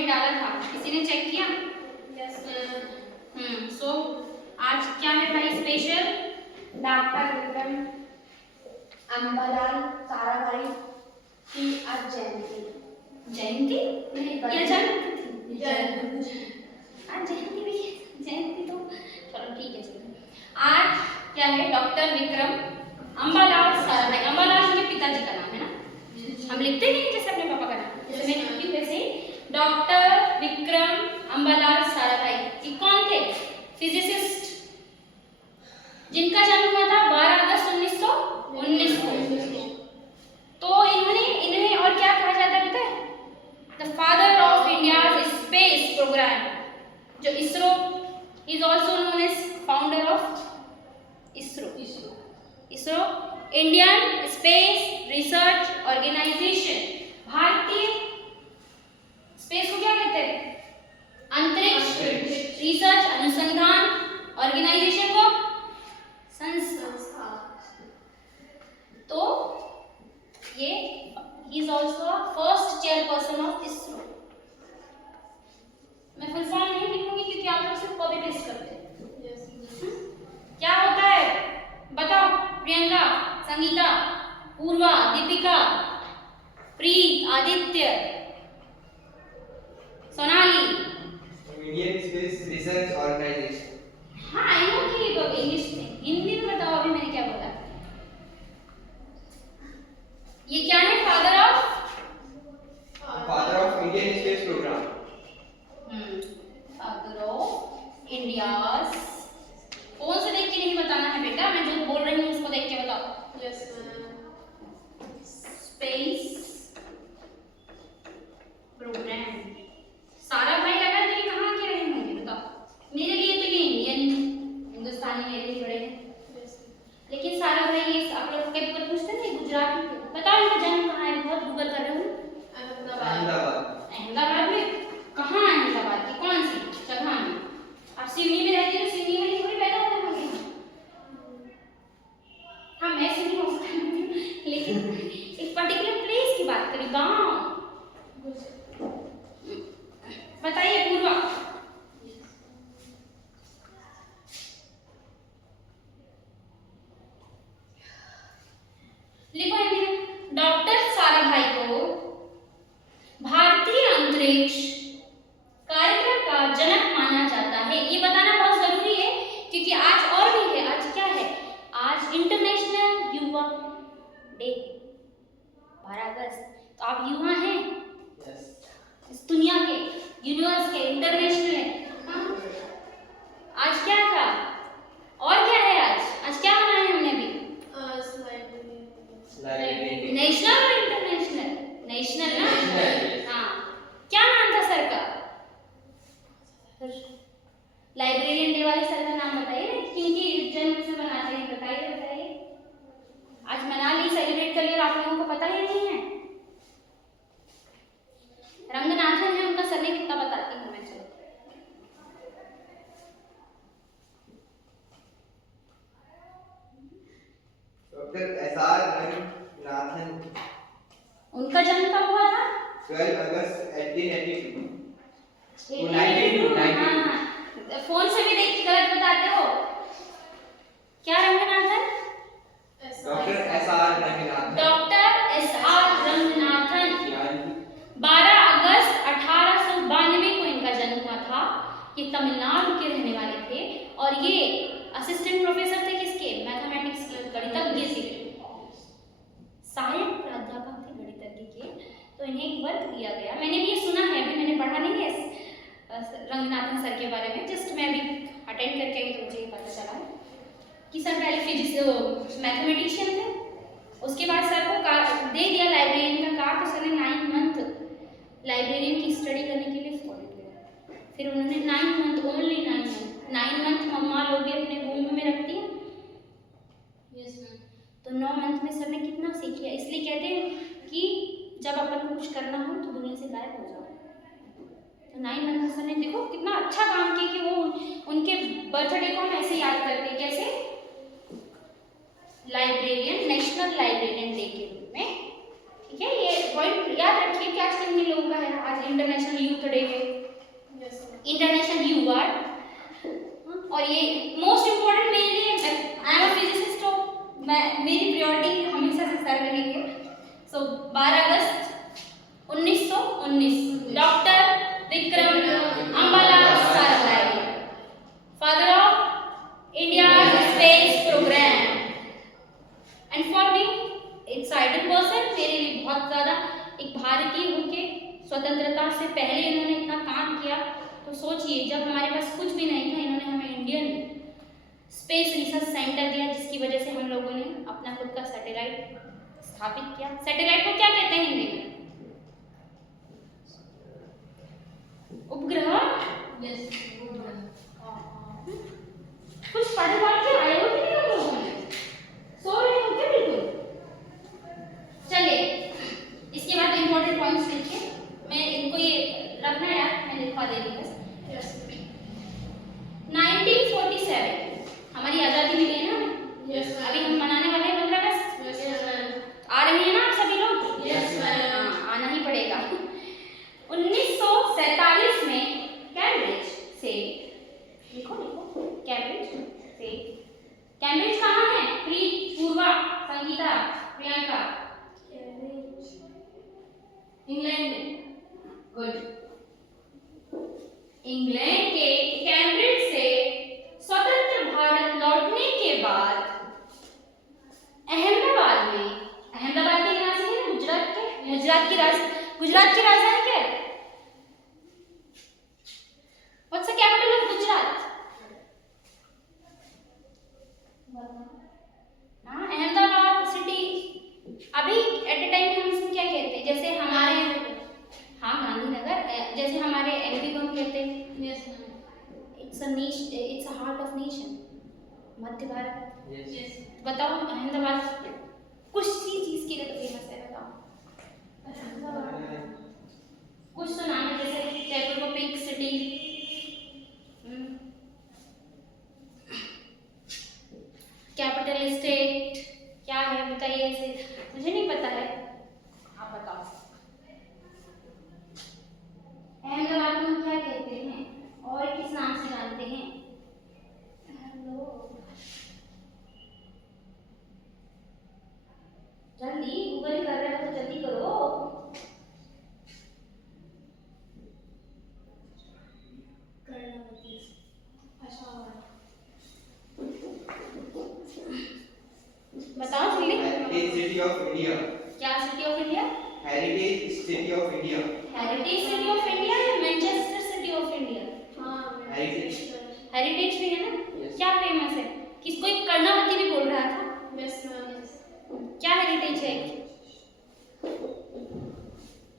Submit डाला था, किसी ने चेक किया? यस सो आज क्या है भाई स्पेशल? डॉक्टर विक्रम अम्बालाल साराभाई की आज जयंती। जयंती नहीं, या जयंती? जयंती आज जयंती भी है, जयंती तो चलो ठीक है चलो। आज क्या है? डॉक्टर विक्रम अम्बालाल साराभाई। अम्बालाल उनके पिताजी का नाम है ना, हम लिखते नहीं जैसे अपने पापा का नाम, जैसे मैं लिखती हूँ वैसे डॉक्टर विक्रम अम्बालाल साराभाई। ये कौन थे? फिजिसिस्ट, जिनका जन्म हुआ था 12 अगस्त 1919 को। तो इन्हें और क्या कहा जाता है पता है? The father of India's space programme, जो ISRO is also known as founder of ISRO Indian space research organisation. भारतीय स्पेस को क्या कहते हैं? अंतरिक्ष रिसर्च अनुसंधान ऑर्गेनाइजेशन को संस्था। तो ये he is also first chairperson of ISRO. मैं फुल फॉर्म नहीं लिखूंगी क्योंकि आप लोग सिर्फ कॉपी पेस्ट करते हैं। क्या होता है बताओ? Priyanka, Sangeeta, Purva, Deepika, Preet, Aditya, Sonali. Indian space research organisation. हाँ आई नो कि इंग्लिश में, हिंदी में बताओ अभी मैंने क्या बोला। ये क्या है? Father of Indian space program. Father of India's. Phone से देख के नहीं बताना है बेटा, मैं जो बोल रही हूँ उसको देख के बताओ। Yes space program. Sarabhai लगा कि कहाँ के रहे होंगे बताओ? मेरे लिए तो ये इंडियन हिंदुस्तानी मेरे लिए बड़े हैं, लेकिन सारा भाई ये आप लोग कभी कभी पूछते हैं गुजराती के। बताओ इनका जन्म कहाँ है? बहुत गूगल कर रहे हो। अहमदाबाद में। कहाँ है अहमदाबाद की? कौन सी जगह में? आप सिवनी में रहते हो, सिवनी में ही थोड़ी पैदा हुए होंगे। हाँ मैं सिवनी हो सकती हूँ, लेकिन एक पर्टिकुलर प्लेस की बात करें, गाँव। बताइए पूर्वा। लिखो हिंदी में। डॉक्टर साराभाई को भारतीय अंतरिक्ष कार्यक्रम का जनक माना जाता है। ये बताना बहुत जरूरी है क्योंकि आज और भी है। आज क्या है? आज इंटरनेशनल युवा डे 12 अगस्त। तो आप युवा हैं इस दुनिया के, यूनिवर्स के, इंटरनेशनल है। हाँ? आज क्या था और क्या है? आज क्या मनाया है हमने भी? नेशनल और इंटरनेशनल? नेशनल ना? हाँ। क्या नाम था सर का? लाइब्रेरियन डे वाले सर का नाम बताइए, किनकी जन्म से मनाते हैं? बताइए। आज मना ली, सेलिब्रेट कर लिया, आप लोगों को पता ही नहीं है। रंगनाथन है उनका सरनेम, कितना बताती हूँ मैं। चलो डॉक्टर एसआर रंगनाथन। उनका जन्म कब हुआ था? 12 अगस्त 1882। हाँ, फोन से भी देख के गलत बताते हो। क्या Ranganathan? Doctor SR Ranganathan. Doctor SR Ranganathan 12 अगस्त 1892 को इनका जन्म हुआ था। ये तमिलनाडु के रहने वाले थे और ये असिस्टेंट प्रोफेसर थे किसके? मैथमेटिक्स के, गणितज्ञ के, सहायक प्राध्यापक थे गणितज्ञ के। तो इन्हें एक वर्क दिया गया, मैंने भी ये सुना है, अभी मैंने पढ़ा नहीं है रंगनाथन सर के बारे में, जस्ट मैं अभी अटेंड करके आई तो मुझे पता चला कि सर पहले फिजिक्स मैथमेटिशियन थे, उसके बाद सर को दे दिया लाइब्रेरियन का कार्ड, तो सर ने 9 मंथ लाइब्रेरियन की स्टडी करने के लिए फॉरेन गया। फिर उन्होंने 9 मंथ, ओनली 9 मंथ मम्मा लोग भी अपने रूम में रखती है। तो 9 मंथ में सर ने कितना सीख लिया। इसलिए कहते हैं कि जब अपन को कुछ करना हो तो दुनिया से गायब हो जाओ। तो 9 मंथ में सर ने देखो कितना अच्छा काम किया कि वो उनके बर्थडे को हम ऐसे याद करते हैं। कैसे? लाइब्रेरियन, नेशनल लाइब्रेरियन डे के रूप में। ठीक है, ये पॉइंट याद रखिए कि आज कितने लोगों का है आज इंटरनेशनल यूथ डे है, Yes, ma'am. International you ward, और ये मोस्ट इम्पोर्टेंट मेरे लिए, आई एम अ फिजिसिस्ट, तो मेरी प्रायोरिटी हमेशा से सर रहेंगे। सो 12 अगस्त 1919 doctor Vikram Ambalal Sarabhai, father of India space program, and for me it's idol person, मेरे लिए बहुत ज़्यादा एक भारतीय होके स्वतंत्रता से पहले इन्होंने इतना काम किया। तो सोचिए, जब हमारे पास कुछ भी नहीं था, इन्होंने हमें इंडियन स्पेस रिसर्च सेंटर दिया, जिसकी वजह से हम लोगों ने अपना खुद का सैटेलाइट स्थापित किया। सैटेलाइट को क्या कहते हैं हिंदी में? उपग्रह। Yes. कुछ पढ़ पढ़ के आए हो कि नहीं हम लोगों ने? सो रहे हो क्या बिल्कुल? चलिए, इसके बाद इम्पोर्टेंट पॉइंट्स लिखिए, मैं इनको ये रखना है यार, मैं लिखवा देगी बस। Yes. 1947 हमारी आज़ादी मिली है ना हमें? Yes, ma'am. अभी हम मनाने वाले हैं 15 अगस्त। Yes, ma'am. आ रहे हैं ना आप सभी लोग? Yes, ma'am. हाँ, आना ही पड़ेगा। 1947 में कैम्ब्रिज से, लिखो लिखो, कैम्ब्रिज से, कैम्ब्रिज कहाँ है? प्रीत, पूर्वा, संगीता, प्रियंका, इंग्लैंड में। गुड। इंग्लैंड के कैम्ब्रिज से स्वतंत्र भारत लौटने के बाद अहमदाबाद में, अहमदाबाद के यहाँ से है ना, गुजरात की राजधानी क्या है? What's the capital of Gujarat? हाँ, अहमदाबाद सिटी। अभी एट द टाइम हम इसको क्या कहते हैं? जैसे हमारे, हाँ गांधीनगर, जैसे हमारे एमपी को हम कहते हैं Yes, ma'am. It's a heart of nation, Madhya Bharat. Yes. बताओ अहमदाबाद कुछ सी चीज के लिए तो फेमस है, बताओ कुछ तो नाम है, जैसे जयपुर को पिंक सिटी, कैपिटल स्टेट क्या है बताइए, ऐसे मुझे नहीं पता है, आप बताओ। अहमदाबाद को हम क्या कहते हैं और किस नाम से जानते हैं? जल्दी, गूगल कर रहे हो तो जल्दी करो। बताओ जल्दी। Heritage City of India. क्या city of India? Heritage City of India. Heritage city of India या Manchester city of India? Heritage. Heritage भी है ना? Yes. क्या फेमस है? किसको एक कर्णावती भी बोल रहा था। Yes, ma'am. Yes. क्या हेरिटेज है?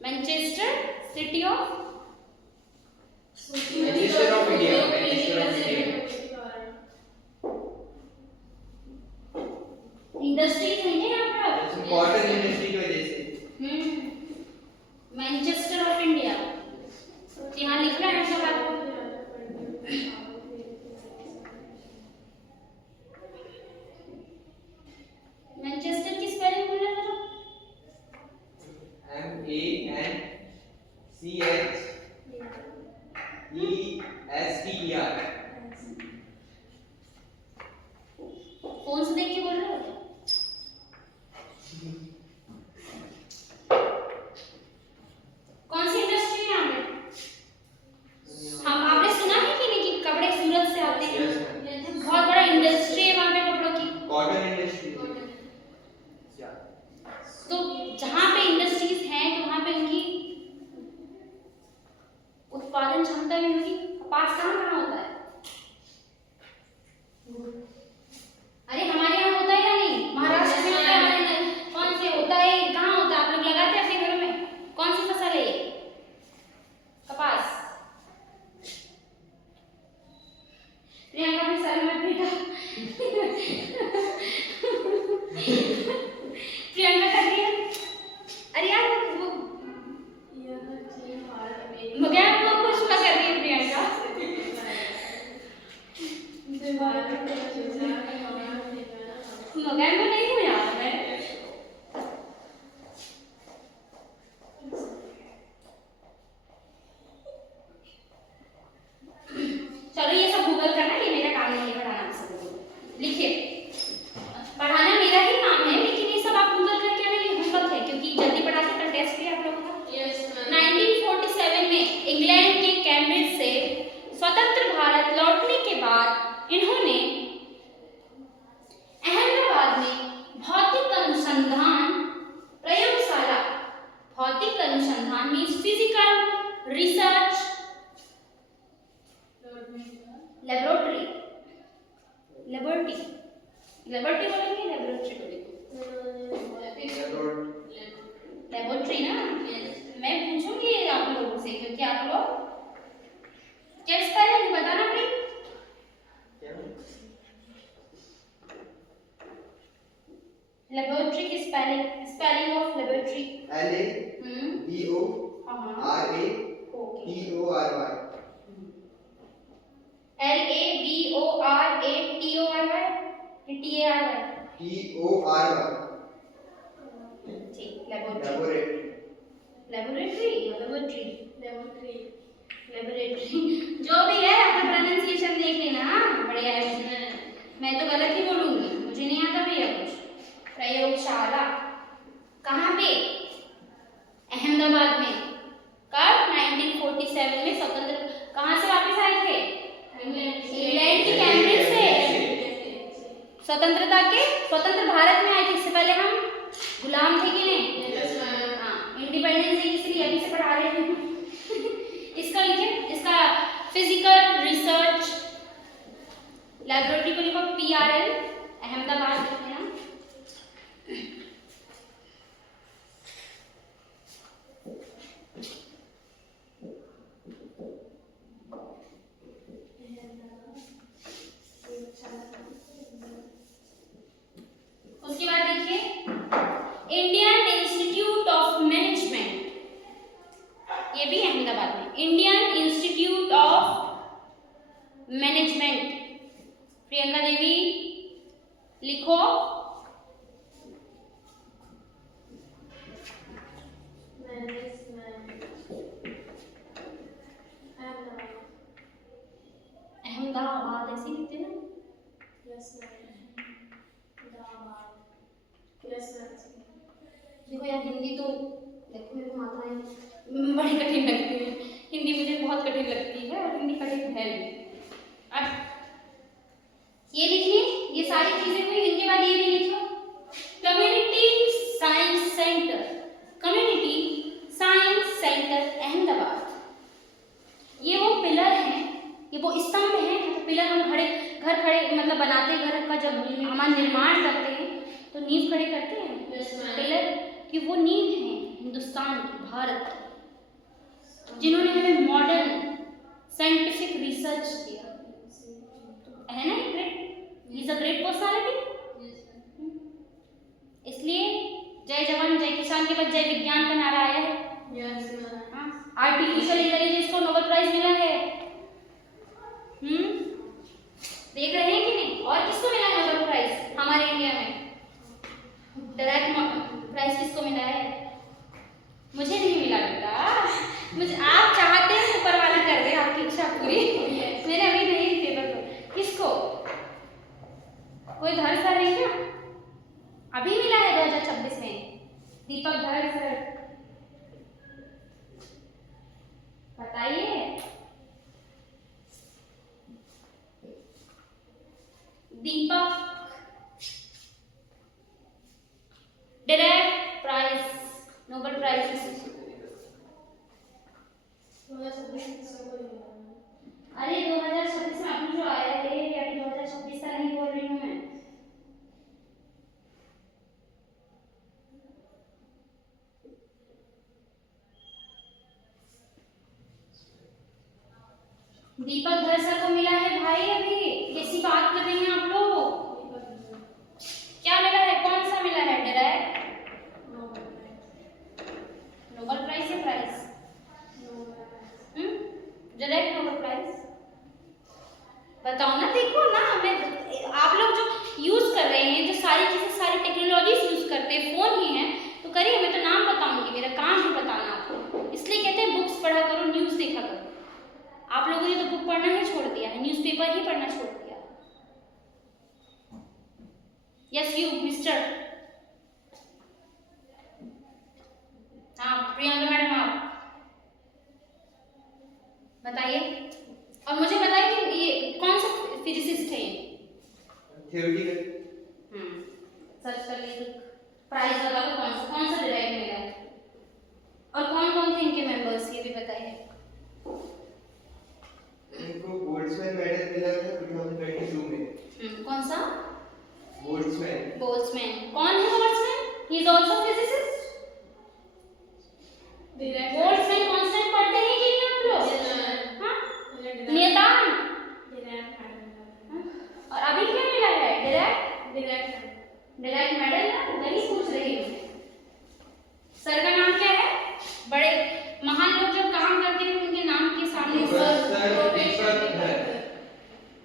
Manchester city of Manchester of India. Manchester of India. Industries हैं क्या यहाँ पर? कॉटन इंडस्ट्री की वजह से। मैनचेस्टर ऑफ इंडिया, यहाँ लिखना है सब आपको। मैनचेस्टर की स्पेलिंग बोलना जरा। MANCHESTER। फोन से देख के बोल रहे हो क्या? कौन सी इंडस्ट्री है यहाँ पे? हम आपने सुना है कि नहीं कि कपड़े सूरत से आते हैं? Yes, बहुत बड़ा इंडस्ट्री है वहाँ पे कपड़ों की। Cotton industry. तो जहाँ पे इंडस्ट्रीज हैं तो वहाँ पे उनकी उत्पादन क्षमता भी होगी। कपास कहाँ कहाँ होता है? अरे हमारे यहाँ होता है या नहीं? महाराष्ट्र में होता है, हमारे नहीं। कौन से होता है, कहाँ होता है? आप लोग लगाते हैं अपने घरों में? कौन सी फसल है ये? कपास। प्रियंका अपने सर में पीटा। प्रियंका कर रही है। अरे यार वो मगर वो कुछ कर रही है प्रियंका। मगर वो नहीं हूँ यार मैं। लेबोरेटरी बोलेंगे लेबोरेटरी बोलेंगे लेबोरेटरी ना मैं पूछूंगी आप लोगों से क्योंकि आप लोग क्या स्पेलिंग बताना प्लीज लेबोरेटरी की spelling of laboratory LABORATORY okay LABORATORY TARY ठीक लेबोरेटरी लेबोरेटरी जो भी है अपना प्रोनाउंसिएशन देख लेना हाँ बढ़िया है मैं तो गलत ही बोलूंगी मुझे नहीं आता भैया कुछ प्रयोगशाला कहाँ पे अहमदाबाद में कब 1947 में स्वतंत्र कहाँ से वापस आए थे इंग्लैंड की कैम्ब्रिज से स्वतंत्र भारत में आए थे इससे पहले हम गुलाम थे कि नहीं हाँ इंडिपेंडेंस डे इसलिए अभी से पढ़ा रहे हैं इसका लिखे इसका फिजिकल रिसर्च लैबोरेटरी को लिखो PRL अहमदाबाद लिखना उसके बाद देखिए इंडियन इंस्टीट्यूट ऑफ मैनेजमेंट ये भी अहमदाबाद में Indian institute of management Priyanka Devi लिखो अहमदाबाद ऐसे लिखते हैं ना देखो यार हिंदी तो देखो मेरे को मात्राएं बड़ी कठिन लगती है हिंदी मुझे बहुत कठिन लगती है और हिंदी कठिन है नहीं अब ये लिखिए ये सारी चीजें हुई इनके बाद ये भी लिखो कम्युनिटी साइंस सेंटर अहमदाबाद ये वो पिलर हैं ये वो स्तंभ हैं पिलर हम घर खड़े मतलब बनाते घर का जब हमारा निर्माण करते हैं तो नींव खड़े करते हैं पिलर कि वो नींव है हिंदुस्तान की भारत जिन्होंने हमें मॉडर्न साइंटिफिक रिसर्च दिया है ना great is a great personality इसलिए जय जवान जय किसान के बाद जय विज्ञान का नारा आया है आर्टिफिशियल इंटेलिजेंस को नोबेल प्राइज मिला है देख रहे हैं कि नहीं और किसको मिला है नोबेल प्राइज हमारे इंडिया में डायरेक्ट प्राइज किसको मिला है मुझे नहीं मिला बेटा मुझे आप चाहते हैं ऊपर वाला कर दे आपकी इच्छा पूरी मैंने अभी नहीं पेपर को किसको कोई धर सर है क्या अभी मिला है 2026 में दीपक धर सर बताइए दीपक डायरेक्ट प्राइज नोबेल प्राइज अरे 2026 में अभी जो आया है अभी 2026 का नहीं बोल रही हूँ मैं दीपक धर सर को मिला है भाई अभी कैसी बात कर रही हैं आप लोग क्या मिला है कौन सा मिला है डायरेक्ट नोबेल प्राइज या प्राइज डायरेक्ट नोबेल प्राइज बताओ ना देखो ना मैं आप लोग जो यूज कर रहे हैं जो सारी चीजें सारी टेक्नोलॉजीज यूज करते हैं फोन ही है तो करिए मैं तो नाम बताऊंगी मेरा काम है बताना आपको इसलिए कहते हैं बुक्स पढ़ा करो न्यूज देखा करो आप लोगों ने तो बुक पढ़ना ही छोड़ दिया है न्यूज़पेपर ही पढ़ना छोड़ दिया यस यू मिस्टर हाँ प्रियंका मैडम आप बताइए और मुझे बताइए कि ये कौन सा फिजिसिस्ट है ये थ्योरेटिकल सर्च कर लीजिए प्राइज बता दो कौन सा डिराइव मिला है और कौन कौन थे इनके मेंबर्स ये भी बताइए इनको बोल्ट्जमैन मेडल मिला था 2022 में कौन सा बोल्ट्जमैन बोल्ट्जमैन बोल्ट्जमैन। कौन है Boltzmann? He is also physicist. Direct. Boltzmann constant पढ़ते हैं कि नहीं आप लोग? हाँ, नियतांक। हाँ? और अभी क्या मिला है? डायरेक्ट मेडल ना, वही पूछ रही हूँ। सर का नाम क्या है? बड़े महान लोग जब काम करते हैं उनके नाम के सामने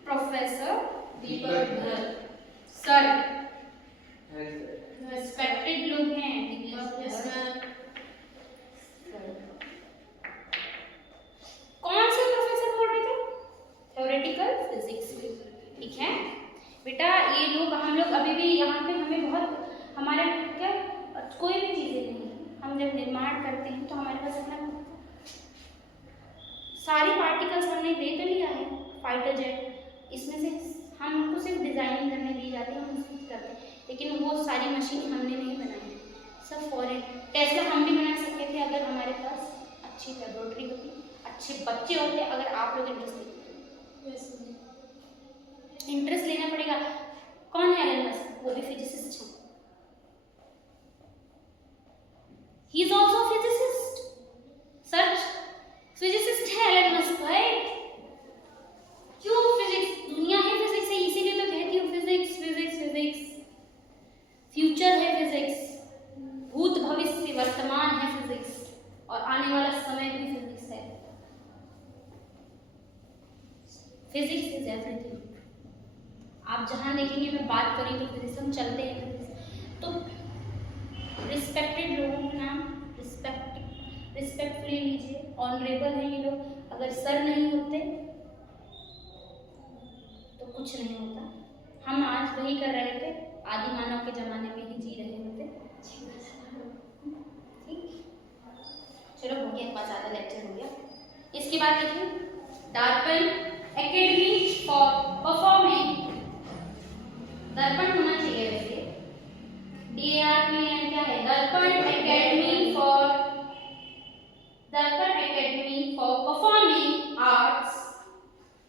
प्रोफेसर दीपक सर रिस्पेक्टेड लोग हैं। Yes, ma'am. कौन से प्रोफेसर बोल रहे थे? थ्योरेटिकल फिजिक्स, ठीक है बेटा। ये लोग हम लोग अभी भी यहाँ पे हमें बहुत हमारा क्या कोई भी चीज़ें नहीं, हम जब निर्माण करते हैं तो हमारे पास अपना सारी पार्टिकल्स हमने दे तो लिया है, फाइटर जेट, इसमें से हमको सिर्फ डिज़ाइनिंग करने दी जाती है, हम उसको करते हैं, लेकिन वो सारी मशीन हमने नहीं बनाई है, सब फॉरेन। टेस्ला हम भी बना सकते थे अगर हमारे पास अच्छी लेबोरेटरी होती, अच्छे बच्चे होते, अगर आप लोग इंटरेस्ट लेते। Yes, ma'am. इंटरेस्ट लेना पड़ेगा। कौन है एलन मस्क? वो भी फिजिसिस्ट है। He is also physicist. Such physicist है एलन मस्क, राइट? क्यों फिजिक्स? दुनिया ही फिजिक्स है, इसीलिए तो कहती हूँ फिजिक्स फिजिक्स फिजिक्स। फ्यूचर है फिजिक्स, भूत भविष्य वर्तमान है फिजिक्स, और आने वाला समय भी फिजिक्स है। Physics is everything. आप जहाँ देखेंगे मैं बात करें तो फिजिक्स, हम चलते हैं फिजिक्स। तो रिस्पेक्टेड लोगों का नाम रिस्पेक्टफुली लीजिए, ऑनरेबल हैं ये लोग। अगर सर नहीं होते तो कुछ नहीं होता। हम आज वही कर रहे थे, आदि मानव के जमाने में ही जी रहे होते। ठीक, चलो हो गया, बहुत ज़्यादा लेक्चर हो गया। इसके बाद देखिए दर्पण एकेडमी फॉर परफॉर्मिंग। दर्पण होना चाहिए वैसे, DARPN क्या है? दर्पण एकेडमी फॉर परफॉर्मिंग आर्ट्स।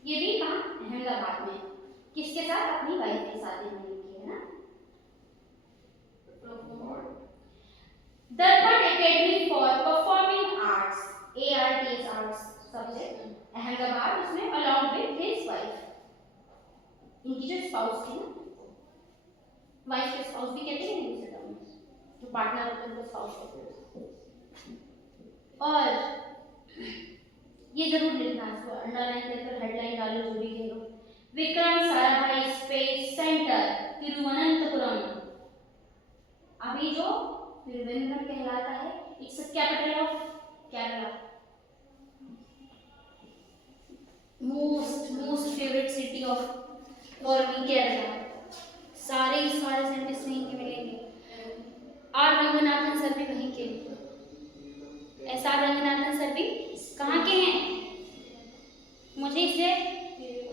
ये भी कहाँ? अहमदाबाद में। किसके साथ? अपनी वाइफ के साथ इन्होंने की है ना। दर्पण academy for performing arts, ARTS arts subject, Ahmedabad, उसमें अलॉन्ग विद हिज वाइफ। इनकी जो स्पाउस थी ना, वाइफ के स्पाउस भी कहते हैं दूसरे टर्म में, जो पार्टनर होते हैं उनको स्पाउस कहते हैं। और ये जरूर लिखना, इसको अंडरलाइन करके हेडलाइन डालो, जो भी कह लो। Vikram Sarabhai space centre Thiruvananthapuram. अभी जो त्रिवेंद्रम कहलाता है, it's capital of Kerala. Most favourite city of for me Kerala. सारे साइंटिस्ट वहीं के मिलेंगे। आर रंगनाथन सर भी वहीं के, SR रंगनाथन सर भी कहाँ के हैं? मुझे इससे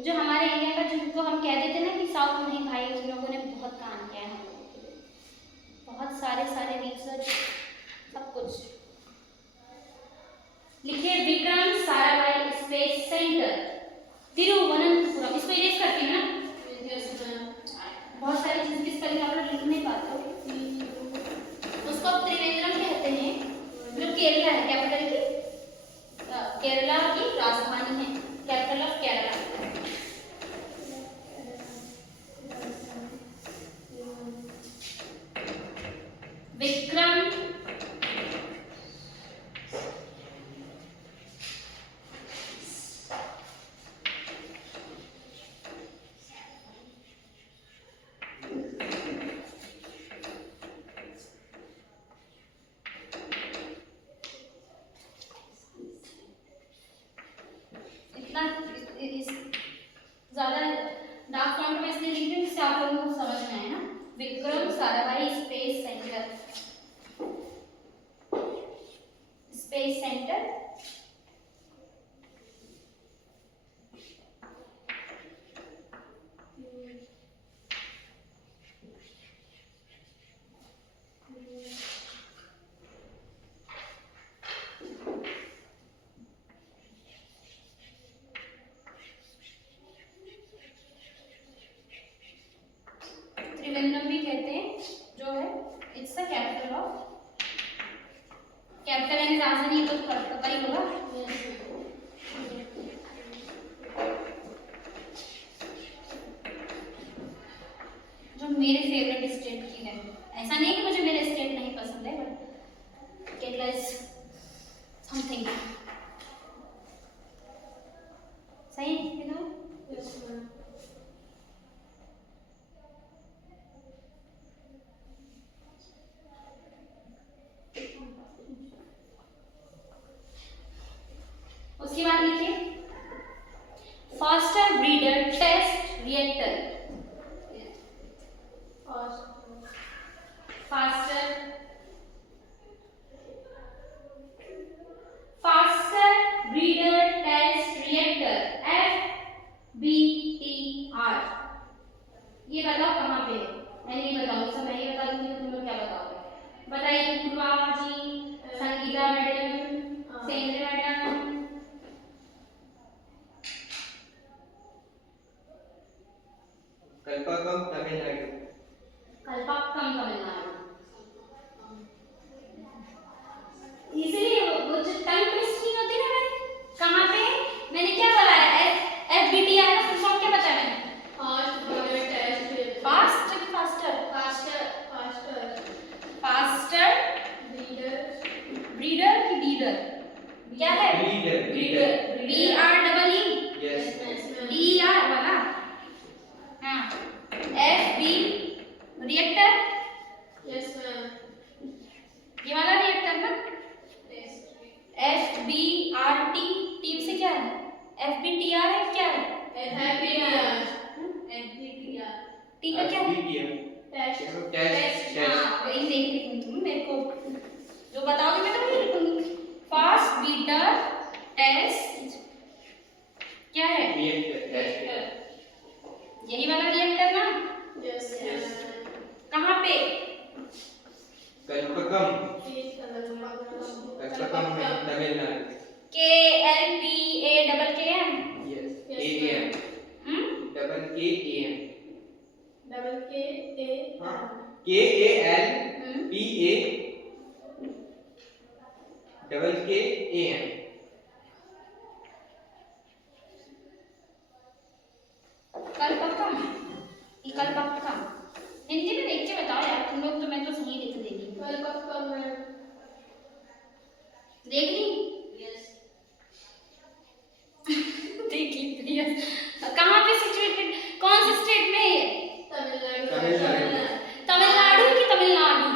जो हमारे इंडिया का, जिनको हम कह देते ना कि साउथ में ही भाई, उन लोगों ने बहुत काम किया है हम लोगों के लिए, बहुत सारे रिसर्च, सब कुछ लिखे। Vikram Sarabhai space centre Thiruvananthapuram. इसको इरेज करती है ना, बहुत सारी चीज़ की स्पेलिंग आप लोग लिख नहीं पाते हो। उसको अब त्रिवेंद्रम कहते हैं, जो केरला है, कैपिटल की केरला की राजधानी है, कैपिटल ऑफ केरला। विक्रम ज्यादा डार्क फॉन्ट में इसलिए लिख रही हूँ जिससे आप लोगों को समझ में आए ना। विक्रम साराभाई स्पेस सेंटर त्रिवेंद्रम भी जो है it's the capital of capital and राजधानी, ये तो पता ही होगा। Yes, ma'am. जो मेरे फेवरेट स्टेट की है, ऐसा नहीं कि मुझे मेरे स्टेट नहीं पसंद है, बट केरला इज समथिंग। सही है ना? Yes, ma'am. उसके बाद लिखिए faster breeder test reactor. Faster breeder test reactor FBTR। ये बताओ कहाँ पे है? मैं नहीं बताऊंगी, सब मैं ही बता दूंगी, तो तुम लोग क्या बताओगे? बताइए पूर्वा जी, संगीता मैडम, सेंद्र मैडम। कल्पकम तमिलनाडु। कल्पाक्कम तमिलनाडु। इसीलिए वो जो टंग ट्विस्टिंग होती है ना मेरी, कहाँ पे मैंने क्या बताया? FBTR का फुल फॉर्म क्या बताया मैंने? Fast breeder test reactor. Fast कि फास्टर? Faster Breeder. ब्रीडर की बीडर क्या है? Breeder. BREE yes. Yes, ma'am. DER वाला। हाँ FB रिएक्टर, Yes, ma'am. ये वाला रिएक्टर ना। Yes. FBRT टीम से क्या है? FBTR है क्या है? FBTR. टी का क्या है? Test. टेस्ट। हाँ वही देख रही तुम मेरे को जो बताओगे मैं तो वही लिखूंगी। फास्ट बीटर टेस्ट क्या है? यही वाला रिएक्टर ना। Yes, Yes. ma'am. कहाँ पे? कल्पकम है Tamil Nadu. KLPAKM। Yes. Yes, AM। Double के AM। Double K A. हाँ। KALPA डबल के AM। कल्पकम, ये कल्पकम हिंदी में देख के बताओ यार तुम लोग, तो मैं तो सही लिख देगी। Welcome, ma'am. देख ली? Yes. देख ली यस। कहाँ पे सिचुएटेड, कौन से स्टेट में है ये? तमिलनाडु. तमिलनाडु की तमिलनाडु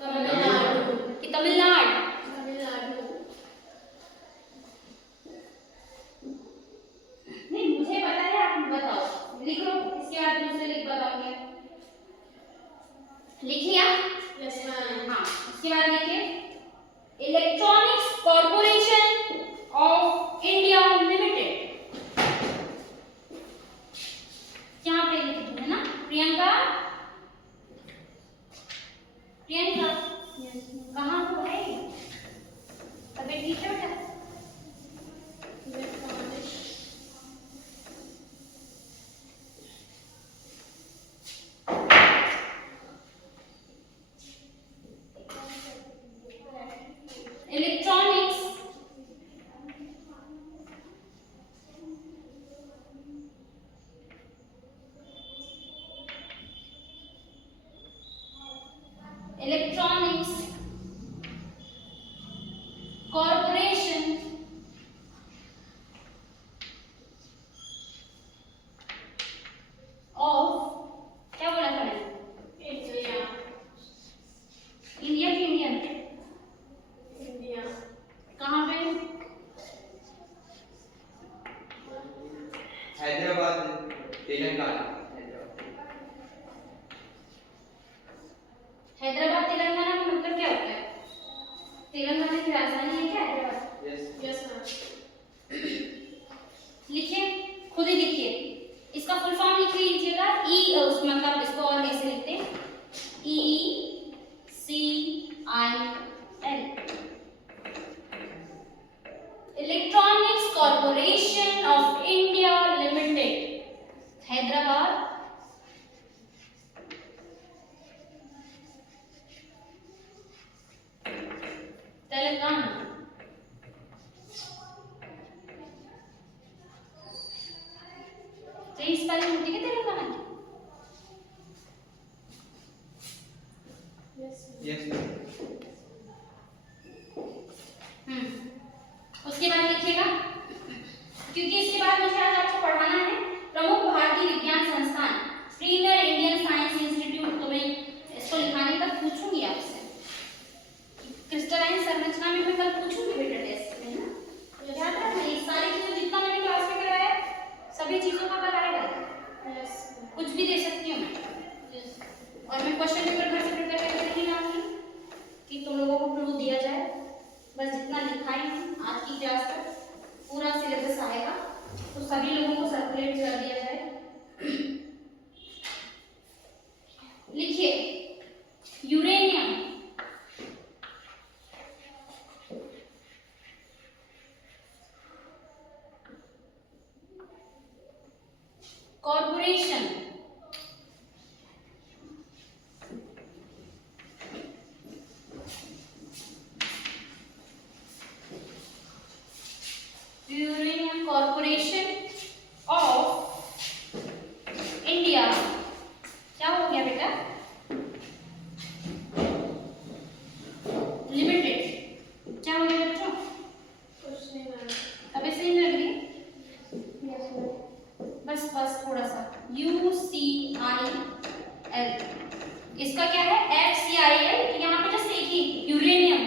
तमिलनाडु. की तमिलनाडु। तमिलनाडु. नहीं मुझे पता है, आप बताओ। लिख लो, इसके बाद दूसरे लिख बताऊंगी। लिख लिया? Yes, ma'am. हाँ इसके बाद लिखिए electronics corporation of India limited. यहाँ पे लिखी तुमने ना प्रियंका? प्रियंका कहाँ हो भाई? तबीयत ठीक है बेटा? Electronic. इलेक्ट्रॉनिक्स कॉर्पोरेशन ऑफ, क्या बोला था मैंने? India. इंडिया की इंडियन India. कहाँ पे? हैदराबाद तेलंगाना। हैदराबाद तेलंगाना का मतलब क्या तेलंगाना। सही स्पेलिंग होती है क्या तेलंगाना की? Yes. Yes ma'am. उसके बाद लिखिएगा, क्योंकि इसके बाद मुझे आज आपको पढ़ाना है प्रमुख भारतीय विज्ञान संस्थान, प्रीमियर इंडियन साइंस इंस्टीट्यूट। तो मैं इसको लिखाने तक पूछूंगी आपसे, क्रिस्टलाइन संरचना में मैं कल पूछूंगी बेटा टेस्ट में ना, याद रखना ये सारी चीजें जितना मैंने क्लास में कराया सभी चीजों का कल आएगा, Yes. कुछ भी दे सकती हूँ मैं। Yes. और मैं क्वेश्चन पेपर घर से प्रिपेयर करके नहीं लाऊंगी कि तुम लोगों को क्लू दिया जाए, बस जितना लिखाई आज की क्लास तक पूरा सिलेबस आएगा तो सभी लोगों को सर्कुलेट कर दिया जाए। लिखिए uranium, corporation, uranium corporation of India, क्या हो गया बेटा, लिमिटेड, क्या हो गया बच्चों, कुछ नहीं मैम। अभी सही लग रही है? Yes ma'am. बस बस थोड़ा सा UCIL, इसका क्या है FCIL, यहाँ पे जस्ट एक ही यूरेनियम,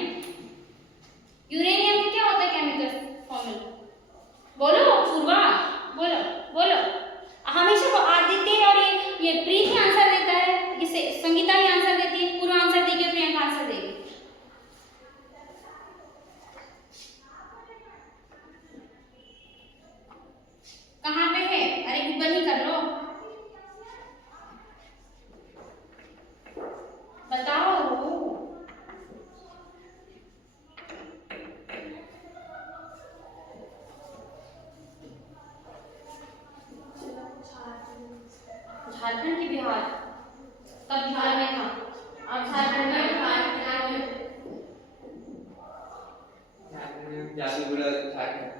यूरेनियम का क्या होता है केमिकल फॉर्मूला, बोलो पूर्वा, बोलो बोलो, हमेशा वो आदित्य और ये प्रीत ही आंसर देता है, इसे संगीता ही आंसर देती है, पूर्वा आंसर देगी और प्रियंका आंसर देगी। कहाँ पे है, अरे गूगल ही कर लो, बताओ। झारखंड की बिहार, तब बिहार में था, अब झारखंड में जादूगरा झारखंड।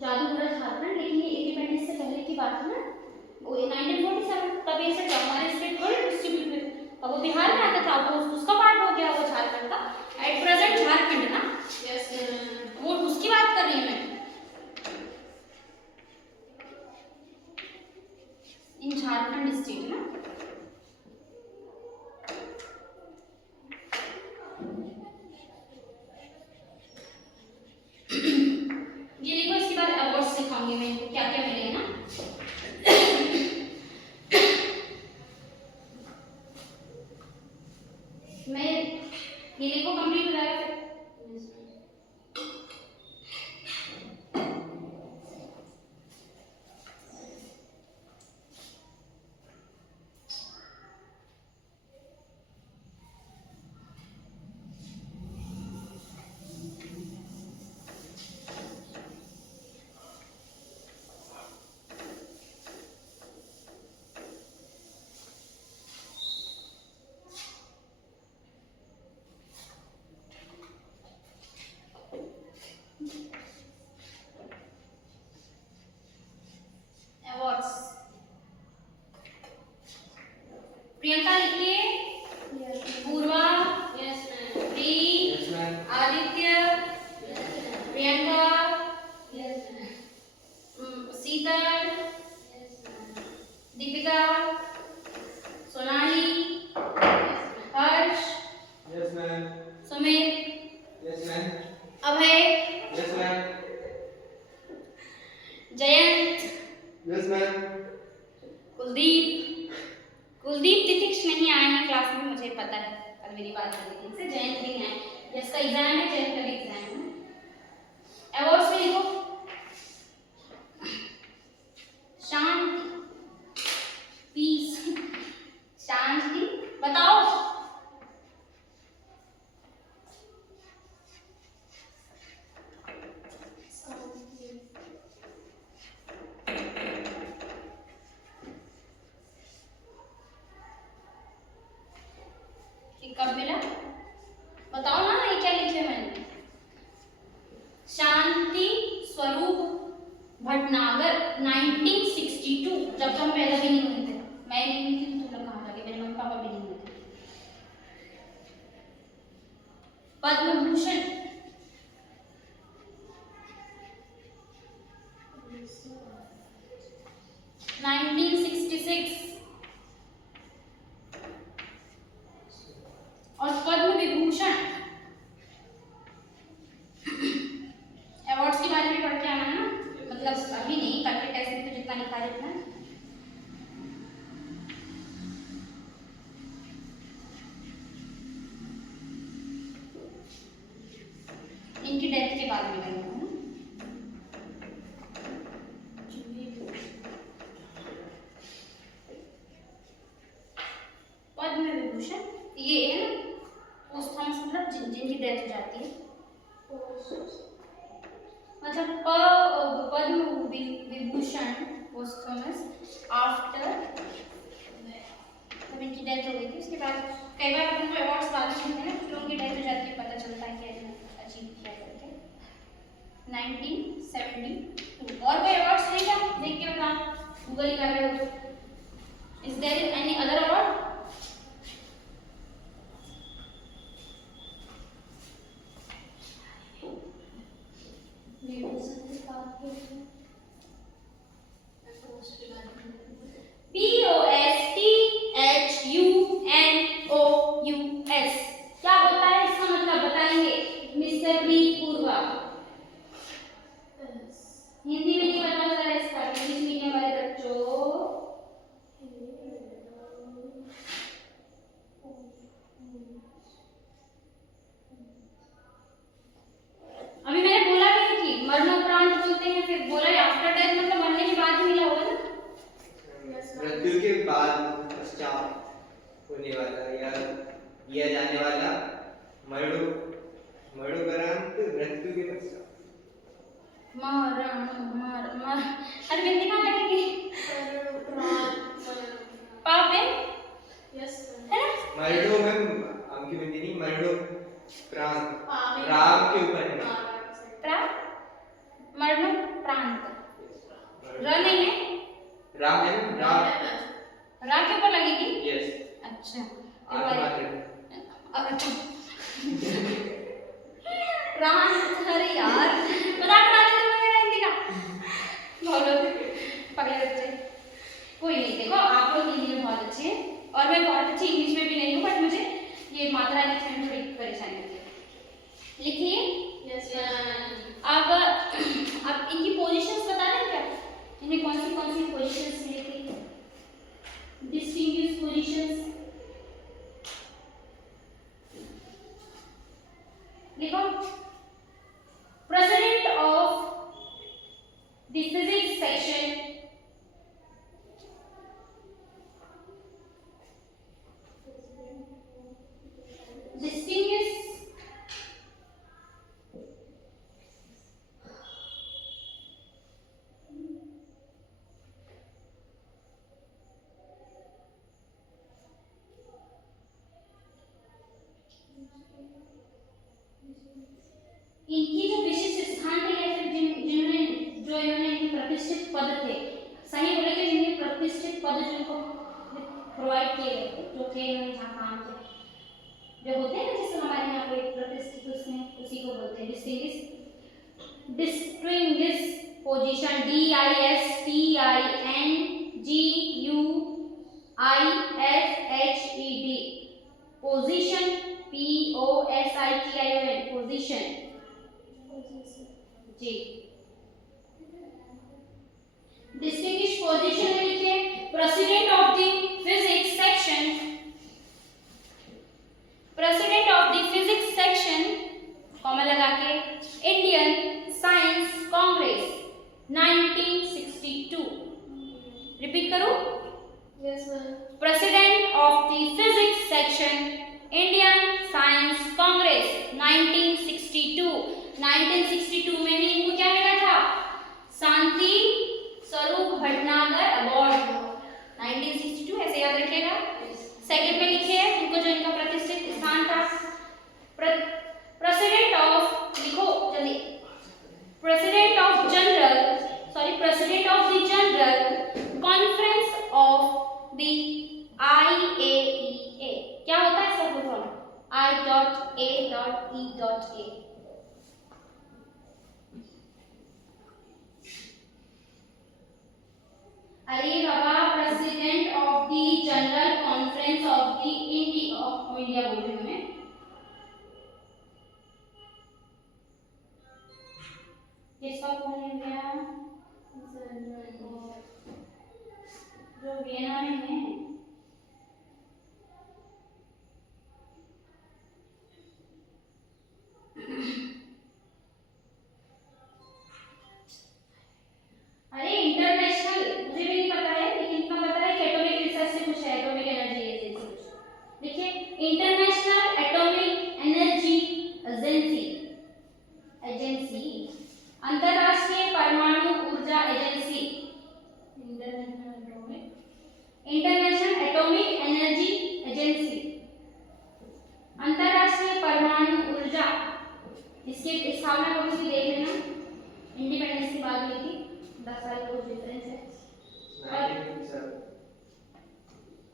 जादूगरा झारखंड, लेकिन ये इंडिपेंडेंस से पहले की बात है ना, वो 1947 तब ये सब हमारे स्टेट को डिस्ट्रीब्यूट हुए, अब वो बिहार में आता था, वो उसका पार्ट हो गया वो झारखंड का, एट प्रेजेंट झारखंड ना, Yes मैम। वो उसकी बात कर रही हूँ मैं, इन झारखंड स्टेट ना। ये देखो, इसके बाद अवार्ड सिखाऊंगी मैं इनको क्या क्या मिले ना। मैं ये देखो कंप्लीट हो जाएगा फिर। अवार्ड्स, प्रियंका लिखिए, पूर्वा, Yes मैम। प्री, yes ma'am. Aditya, Priyanka, Yes ma'am. Sheetal, Deepika, Sonali, Harsh, yes ma'am. Sumit, yes ma'am. Abhay, yes ma'am. Jayant, yes ma'am. Kuldeep, Kuldeep Titiksh नहीं आए हैं क्लास में, मुझे पता है, कल मेरी बात हुई थी इनसे, जयंत भी नहीं आए, जिसका एग्जाम है जयंत का भी एग्जाम है। अवार्ड्स में लिखो, शांति, पीस, शांति, बताओ। कि कब मिला, बताओ ना, ये क्या लिखे मैंने, शांति स्वरूप भटनागर 1962, जब तो हम पैदा भी नहीं हुए थे। मैं नहीं हुई थी तो तुम लोग कहाँ जाके, मेरे मम्मी पापा भी नहीं हुए थे। पद्म भूषण 1966 और पद्म विभूषण अवार्ड्स के बारे में पढ़ के आना है ना, मतलब अभी नहीं, करके टेस्ट में तो जितना लिखा है उतना। इनकी डेथ के बाद में करना है ना। पद्म विभूषण ये है ना पोस्टमस, मतलब जिनकी डेथ हो जाती है, मतलब पद्म विभूषण पोस्टमस आफ्टर, जब इनकी डेथ हो गई थी उसके बाद कई बार अपन को अवार्ड्स बाद में मिलते हैं ना, फिर उनकी डेथ हो जाती है, पता चलता है कि अचीव किया करके। 1972 और कोई अवार्ड्स है क्या, देख के बता, गूगल ही कर रहे हो तो। Is there any other award? POSTHUNOUS क्या होता है, इसका मतलब बताएंगे मिस्टर प्रीत पूर्वा। हिंदी में नहीं बताओ जरा इसका, इंग्लिश मीडियम वाले बच्चों। अभी मैंने बोला भी कि मरणोपरांत बोलते हैं, फिर बोला आफ्टर डेथ मतलब मरने के बाद ही मिला होगा ना, मृत्यु के बाद पश्चात होने वाला या किया जाने वाला मरणोपरांत मृत्यु के पश्चात। अरे बिंदी कहाँ लगेगी? पाप है है ना? मरणो में आपकी बिंदी नहीं, मरणो प्रांत राम के ऊपर है। मरणोपरांत र नहीं है, राम है ना, राम रा के ऊपर लगेगी। यस अच्छा प्रांत, अरे यार मजाक बना देते हो मेरा हिंदी का, बोलो पगले बच्चे। कोई नहीं, देखो आप लोग हिंदी में बहुत अच्छे हैं और मैं बहुत अच्छी इंग्लिश में भी नहीं हूँ, बट मुझे ये मात्रा लिखने में थोड़ी परेशानी होती है। लिखिए। यस अब इनकी पोजीशंस बता दें क्या, इन्हें कौन सी पोजीशंस ली थी, डिस्टिंग्विश पोजीशंस लिखो। President of the physics section, distinguish इनकी जो विशिष्ट स्थान थे या फिर इन्होंने प्रतिष्ठित पद थे, सही बोले तो जिन्हें प्रतिष्ठित पद जिनको प्रोवाइड किए गए थे, जो थे इन्होंने जहाँ काम किया, जो होते हैं ना जैसे हमारे यहाँ पे प्रतिष्ठित, उसमें उसी को बोलते हैं distinguish position, DISTINGUISHED position, POSITION position जी। डिस्टिंग्विश पोजीशन में लिखिए president of the physics section, president of the physics section comma लगा के इंडियन साइंस कांग्रेस 1962। रिपीट करूं, yes ma'am, president of the physics section Indian science congress 1962। 1962 में ही इनको क्या मिला था, शांति स्वरूप भटनागर अवार्ड 1962, ऐसे याद रखिएगा। सेकंड में लिखिए इनको जो इनका प्रतिष्ठित स्थान था, प्रेसिडेंट ऑफ, लिखो जल्दी, I.A.E.A. अरे बाबा, president of the general conference of the India बोल रही हूँ मैं। किसका फोन है गया? जो वियना में है। अरे इंटरनेशनल, मुझे भी नहीं पता है, लेकिन इतना पता है कि एटॉमिक रिसर्च से कुछ है, एटॉमिक एनर्जी एजेंसी कुछ। देखिए, इंटरनेशनल एटॉमिक एनर्जी एजेंसी, अंतरराष्ट्रीय परमाणु ऊर्जा agency, international atomic energy agency, अंतरराष्ट्रीय परमाणु ऊर्जा। इसके स्थापना कब हुई देख लेना, इंडिपेंडेंस की बात हुई थी, 10 साल का कुछ डिफरेंस है।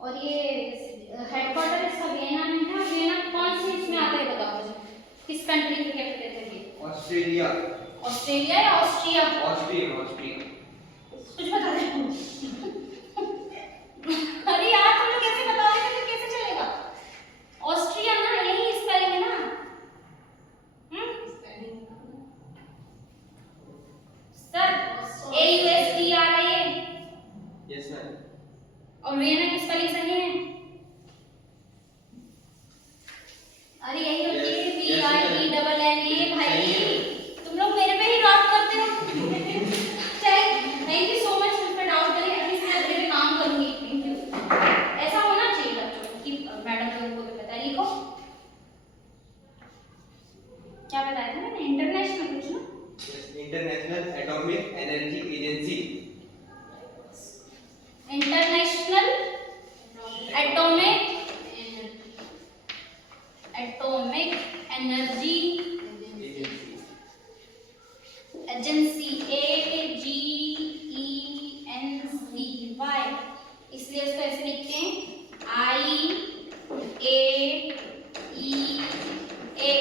और ये हेडक्वार्टर इसका वियना में है। वियना कौन सी इसमें आता है बताओ मुझे, किस कंट्री के कैपिटल है ये? ऑस्ट्रेलिया। ऑस्ट्रेलिया या ऑस्ट्रिया? ऑस्ट्रिया। कुछ बता दे। अरे यार, तुम लोग कैसे बताओगे, तो कैसे चलेगा? ऑस्ट्रिया ना, यही स्पेलिंग है ना। Sir AUSTRIA। Yes ma'am. और वियना की स्पेलिंग सही है? अरे यही होती है VIENNA। भाई तुम लोग मेरे पे ही डाउट करते हो। थैंक यू सो मच मुझ पे डाउट करने, एटलीस्ट मैं अगले पे काम करूंगी। Thank you. ऐसा होना चाहिए बच्चों कि मैडम लोगों को भी पता है। लिखो क्या बताया था मैंने, इंटरनेशनल कुछ ना, international atomic energy agency. International atomic energy agency, AGENCY। इसलिए इसको ऐसे लिखते हैं IAEA।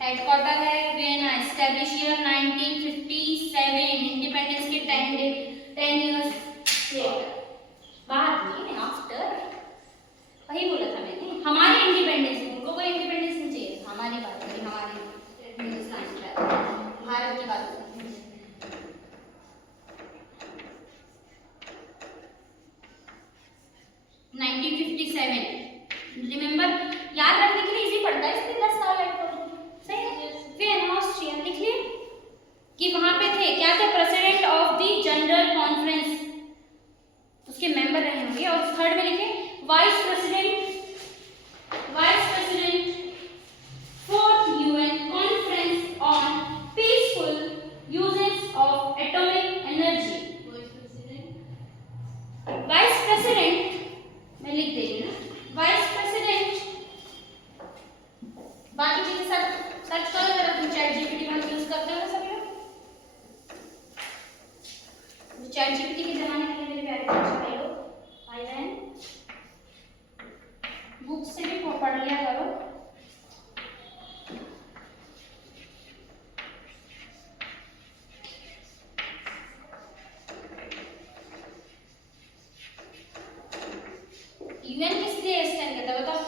हेडक्वार्टर है वियना, एस्टैब्लिश ईयर 1957, इंडिपेंडेंस के 10 इयर्स बाद में, आफ्टर। वही बोला था मैंने, हमारी इंडिपेंडेंस, उनको कोई इंडिपेंडेंस नहीं चाहिए, हमारी बात है, हमारी हिंदुस्तान की बात, भारत की बात है। 1957, रिमेंबर, याद रखने के लिए इजी पड़ता है, इसलिए 10 साल ऐड कर दो। सही है। वियना ऑस्ट्रिया लिख लिए कि वहां पे थे, क्या थे? President of the general conference, उसके मेंबर रहे होंगे। और थर्ड में लिखे vice president fourth UN conference on peaceful uses of atomic energy. Vice president मैं लिख दे रही हूँ, वाइस प्रेसिडेंट। बाकी चीजें सब सर्च करो जरा, तुम ChatGPT बहुत यूज करते हो ना सभी लोग। ChatGPT के जमाने में मेरे प्यारे बच्चे लोग, भाई बहन, बुक से भी पढ़ लिया करो। UN किस लिए स्टैंड करता है बताओ?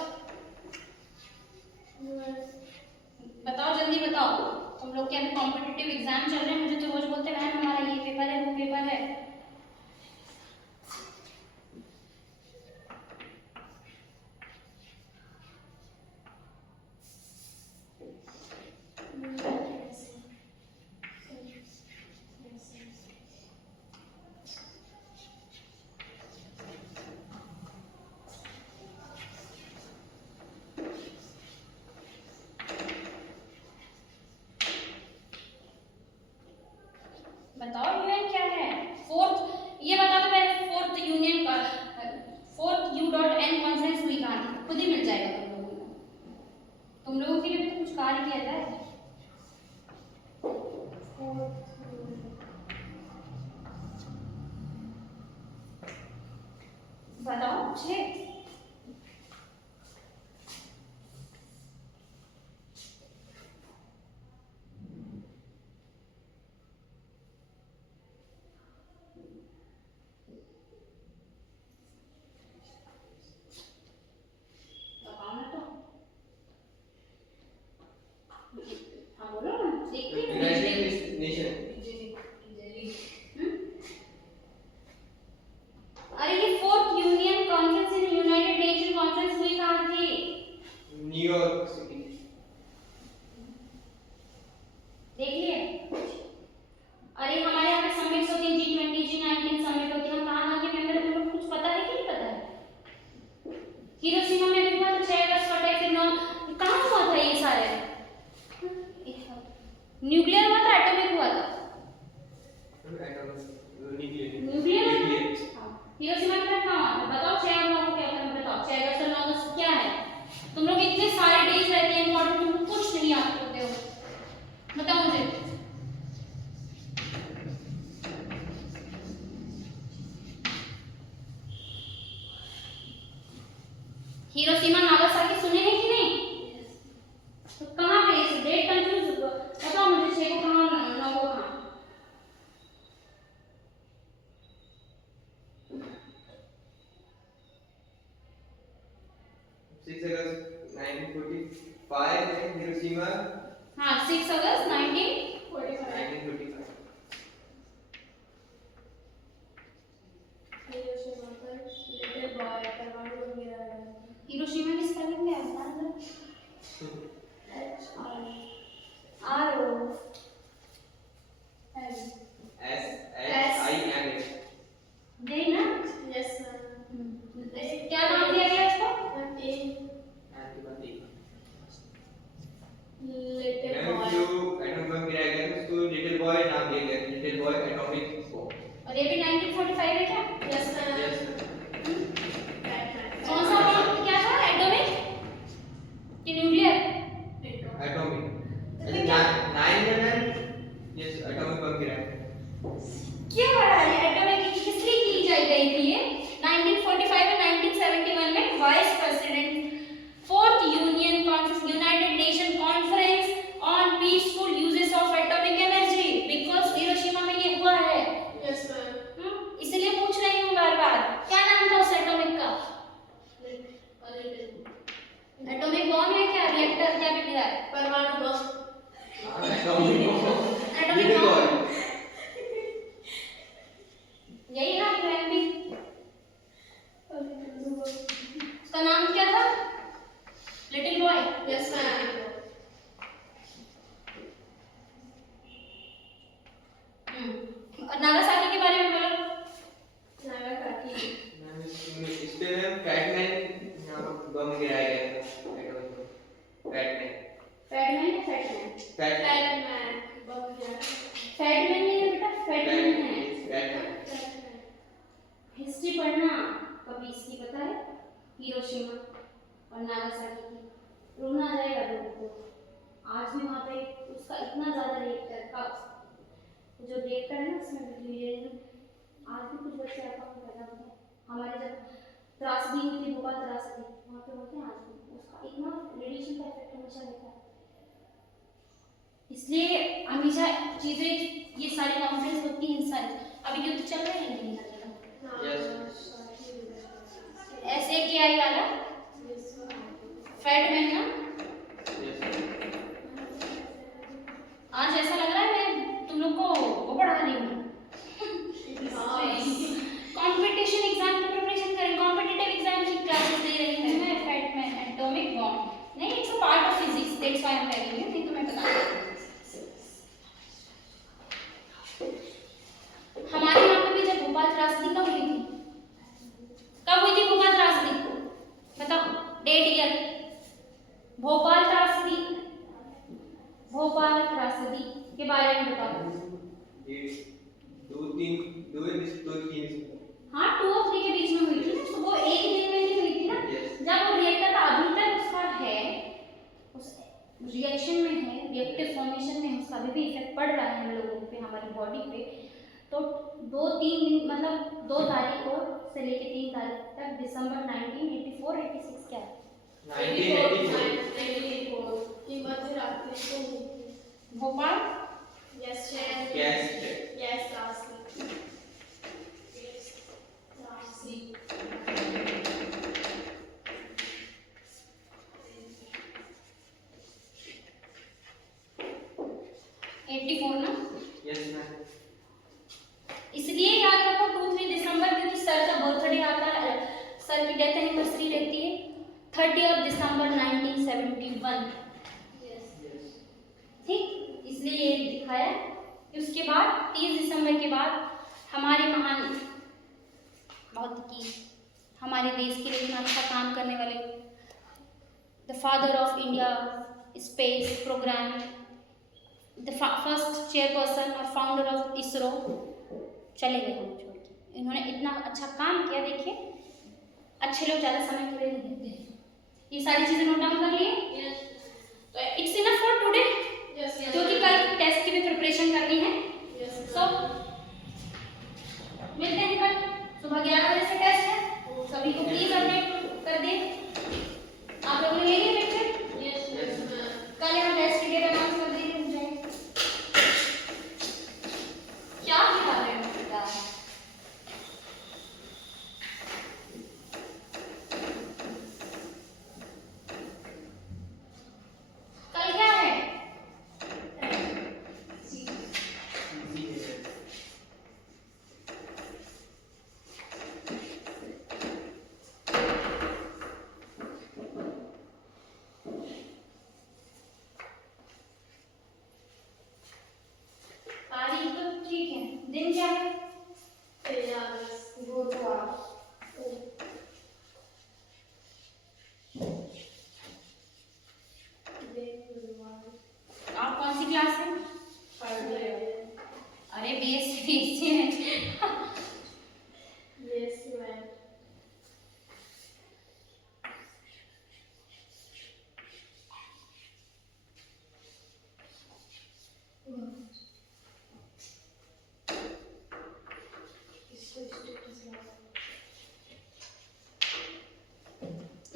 बताओ जल्दी बताओ। तुम लोग के अभी कॉम्पिटिटिव एग्जाम चल रहे हैं, मुझे तो रोज बोलते हैं मैम हमारा ये पेपर है, वो पेपर है। बताओ यूएन क्या है? फोर्थ, ये बता दो पहले, फोर्थ U.N कॉन्फ्रेंस हुई कहाँ थी? खुद ही मिल जाएगा तुम लोगों को। तुम लोगों के लिए भी तो कुछ कार्य किया जाए। बताओ मुझे। New York city. देख लिए? अरे हमारे यहाँ पे समिट्स होती हैं, G20 G19 समिट होती है, हम कहाँ के मेंबर हैं, तुमको कुछ पता है कि नहीं पता है? हिरोशिमा में भी हुआ तो 6 अगस्त को अटैक, फिर 9 कहाँ हुआ था ये सारे? न्यूक्लियर हुआ था, एटॉमिक हुआ था? न्यूक्लियर। हिरोशिमा में कहाँ हुआ था? बताओ 6 और 9 को क्या होता है, बताओ 6 अगस्त और 9 अगस्त क्या है? तुम लोग इतने सारे डेज रहते हैं इम्पोर्टेंट, तुमको कुछ नहीं याद करते हो, बताओ मुझे। हिरोशिमा नागासाकी सुने हैं कि नहीं? तो कहाँ पे इस डेट कंफ्यूज हुआ, बताओ मुझे 6 को कहाँ 9 को कहाँ? 6 अगस्त 1945 में हिरोशिमा। हाँ 6 अगस्त 1945। 1945। हिरोशिमा पर लिटिल बॉय परमाणु बम गिराया गया था। हिरोशिमा की स्पेलिंग क्या है? HRO SSIM। यही ना? Yes ma'am. क्या नाम दिया गया इसको? एंटीबॉडी। Little ma'am boy. जो एटॉमिक बम गिराया गया था उसको लिटिल बॉय नाम दिया गया, लिटिल बॉय एटॉमिक बम। और ये भी 1945 है क्या? Yes ma'am. यस कौन सा बम क्या था? एटॉमिक कि न्यूक्लियर? एटॉमिक। तो ऐसे क्या? 9 में मैम यस एटॉमिक बम गिराया। क्या हो रहा है? एटॉमिक किस लिए की जाई गई थी ये? 1945 और 1971 में vice president 4th United nation conference on peaceful uses of atomic energy, because Hiroshima में ये हुआ है। Yes ma'am. इसलिए पूछ रही हूँ बार बार, क्या नाम था उस एटॉमिक का? एटॉमिक बॉम्ब है क्या? रिएक्टर क्या भी गिरा है? परमाणु बम। Atomic bomb. Atomic little boy. Bomb यही ना यूएनबी? उसका नाम क्या था? Little boy. Yes ma'am. और नागासाकी के बारे में बोलो। नागासाकी। मैम इस पे मैम फैटमैन यहाँ पर बम गिराया गया था, एटॉमिक बम। फैटमैन। फैटमैन या फैटमैन? फैटमैन बम गिराया। फैटमैन नहीं है बेटा, फैटमैन है। फैटमैन। हिस्ट्री पढ़ना कभी इसकी पता है? हिरोशिमा और नागासाकी की रोना आ जाएगा लोगों को। आज भी वहाँ पे उसका इतना ज़्यादा रिएक्टर का जो रिएक्टर है ना उसमें न्यूक्लियर, आज भी कुछ बच्चे आपका पैदा होते हैं। हमारे जब त्रासदी हुई थी, भोपाल त्रासदी, वहाँ पे होते हैं आज भी, उसका इतना रेडिएशन का इफेक्ट हमेशा रहता है। इसलिए हमेशा चीज़ें ये सारी कॉन्फ्रेंस होती हैं, सारी अभी युद्ध चल रहे हैं नहीं SAKI वाला फैटमैन ना। आज ऐसा लग रहा है मैं तुम लोग को वो पढ़ा रही हूँ। कंपटीशन एग्जाम की प्रिपरेशन करें, कॉम्पिटिटिव एग्जाम की क्लासेस दे रही हूँ मैं। फैटमैन एटॉमिक बॉम्ब नहीं, it's a part of physics, that's why I am telling you, नहीं तो मैं बता रही हूँ। हमारे यहाँ पे भी जब भोपाल त्रासदी कब हुई थी? कब हुई थी भोपाल त्रासदी? बताओ डेट ईयर। भोपाल त्रासदी, भोपाल त्रासदी के बारे में बताओ। दो तीन। हाँ 2 और 3 के बीच में हुई थी ना, तो वो एक ही दिन में नहीं हुई थी ना। जब वो रिएक्टर का अभी तक उसका है, उस रिएक्शन में है, रिएक्टिव फॉर्मेशन में है, उसका अभी भी इफेक्ट पड़ रहा है हम लोगों पे, हमारी बॉडी पे। तो 2-3 दिन मतलब 2 तारीख को से लेके 3 तारीख तक दिसंबर 1984-86 क्या है? 1984। ये मध्य रात्रि को हुई। भोपाल यस राशि। 84 ना? Yes ma'am. इसलिए याद रखो 2-3 दिसंबर, क्योंकि सर का बर्थडे आता है, सर की डेथ एनिवर्सरी रहती है 30 दिसंबर 1970। 1 Yes. ठीक, इसलिए ये दिखाया कि उसके बाद 30 दिसंबर के बाद हमारे महान बहुत की हमारे देश के लिए इतना अच्छा काम करने वाले the father of India space program, the first chairperson और फाउंडर ऑफ इसरो चले गए हमें छोड़ के। इन्होंने इतना अच्छा काम किया, देखिए अच्छे लोग ज़्यादा समय के लिए नहीं रहते हैं। ये सारी चीज़ें नोट डाउन कर लिए? Yes. तो it's enough for today, Yes. क्योंकि कल टेस्ट की भी प्रिपरेशन करनी है। Yes. सो मिलते हैं कल सुबह 11 बजे से टेस्ट है, सभी को प्लीज अपडेट कर दें। आप लोगों ने ले लिए लेक्चर? Yes. Yes. ma'am. कल यहाँ टेस्ट की डेट अनाउंस कर दी जाए। क्या दिखा रहे हो बेटा? कल क्या है? तारीख तो ठीक है, दिन क्या है? बुधवार। आप कौन सी क्लास है? अरे बीएससी है। Yes, ma'am.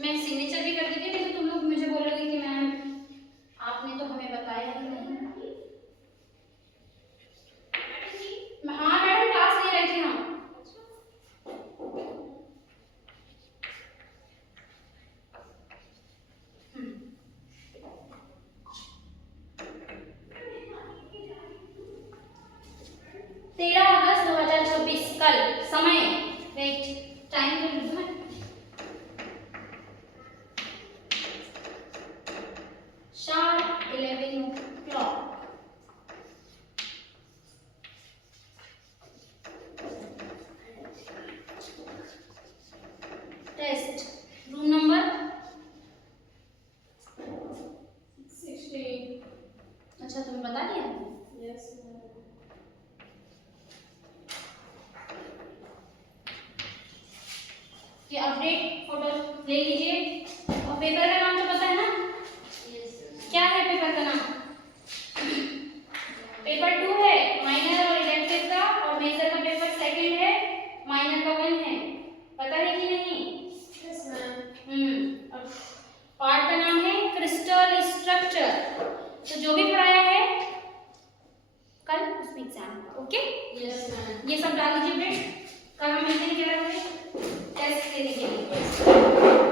मैं सिग्नेचर भी कर दी थी, नहीं तो तुम लोग मुझे बोलोगे कि मैम आपने तो हमें बताया ही नहीं। हाँ मैडम, क्लास ले रहे थे हम। तेरह अगस्त 2026 कल समय, वेट टाइम तो लिख दो मैं। Sharp 11 o'clock। Test room number 16. अच्छा तुम्हें बता दिया? Yes, ma'am. ये अपडेट फोटो ले लीजिए, और पेपर का नाम तो पता है ना? Yes. क्या है पेपर का नाम? पेपर 2 है माइनर और इलेक्टिव का, और मेजर का पेपर सेकंड है, माइनर का 1 है। पता है कि नहीं? Yes, ma'am. और पार्ट का नाम है क्रिस्टल स्ट्रक्चर। तो जो भी पढ़ाया है कल उसमें एग्जाम होगा। Okay, Yes, ma'am. ये सब डाल दीजिए अपडेट। कल हम मिलते हैं 11 बजे टेस्ट देने के लिए।